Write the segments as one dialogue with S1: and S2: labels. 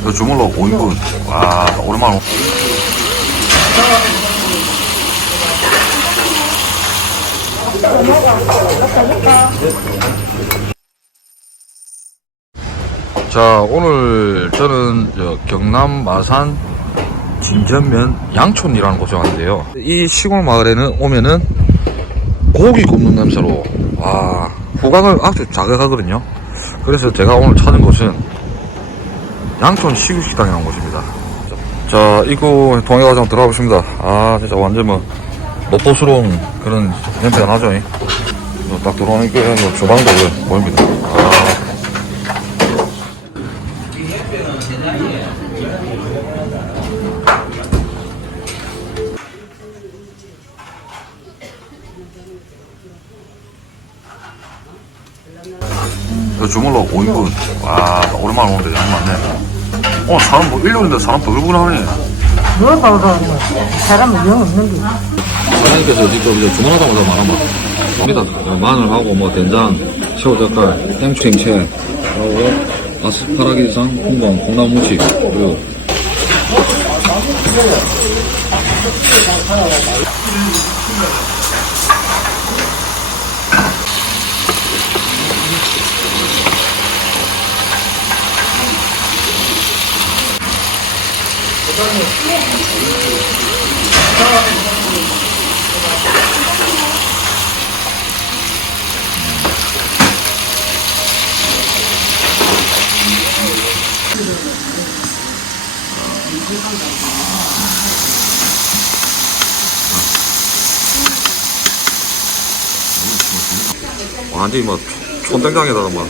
S1: 이거 주물러 5인분. 와, 오랜만에. 자, 오늘 저는 저 경남 마산 진전면 양촌이라는 곳에 왔는데요. 이 시골 마을에는 오면은 고기 굽는 냄새로 와 후각을 아주 자극하거든요. 그래서 제가 오늘 찾은 곳은 양촌 시구식당이라는 곳입니다. 자, 입구 동해 과정 들어가 보십니다. 아, 진짜 완전 뭐 노포스러운 그런 냄새가 나죠. 이? 딱 들어오니까 뭐 주방도 보입니다. 아. 저 주물러 5인분. 와, 오랜만에 오는데 양 많네. 어, 사람 뭐, 1년인데 사람 버글버글하네.
S2: 뭐 봐봐 뭐 사람은 영 없는 게
S1: 사장님께서 직접 이제 주문하자마자 말하면 됩니다. 마늘하고 뭐 된장, 새우젓갈, 땡초땡채, 그리고 아스파라기상, 콩방, 콩나무치, 그리고 완전히 막 촌땡장에다가 막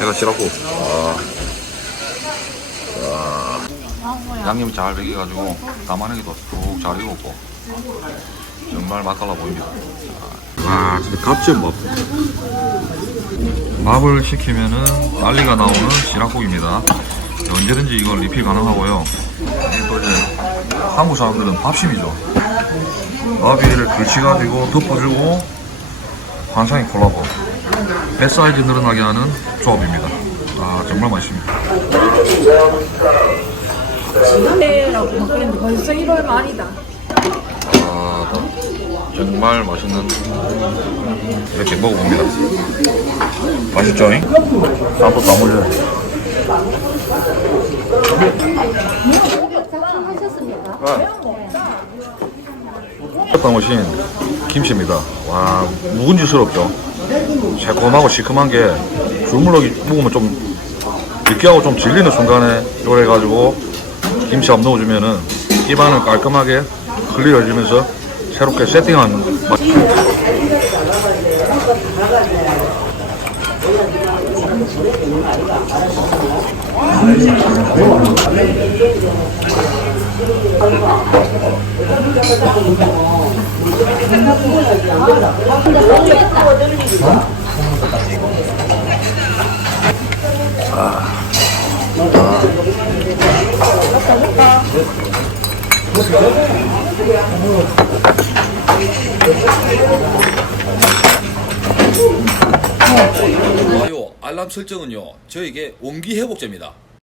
S1: 해가 아. 아. 양념이 잘 배겨가지고 담아내기도 푹 잘 익었고 정말 맛깔나 보입니다. 아 진짜 맛 밥을 시키면은 난리가 나오는 시락국입니다. 언제든지 이거 리필 가능하고요. 또 이제 한국 사람들은 밥심이죠. 밥위를 걸치가지고 덮어주고 환상의 콜라보 배 사이즈 늘어나게 하는 조합입니다. 아 정말 맛있습니다
S2: 지난해라고 막 그랬는데 벌써 1월 말이다
S1: 아 정말 맛있는 이렇게 먹어봅니다 맛있죠? 잉? 쌈도 다 올려요 담으신 김치입니다. 와 묵은지스럽죠. 새콤하고 시큼한 게 주물럭이 먹으면 좀 느끼하고 좀 질리는 순간에 이걸 해가지고 김치 한번 넣어주면은 입안을 깔끔하게 클리어해주면서 새롭게 세팅한 맛.
S3: 좋 알람 설정은요, 저에게 원기 회복제입니다.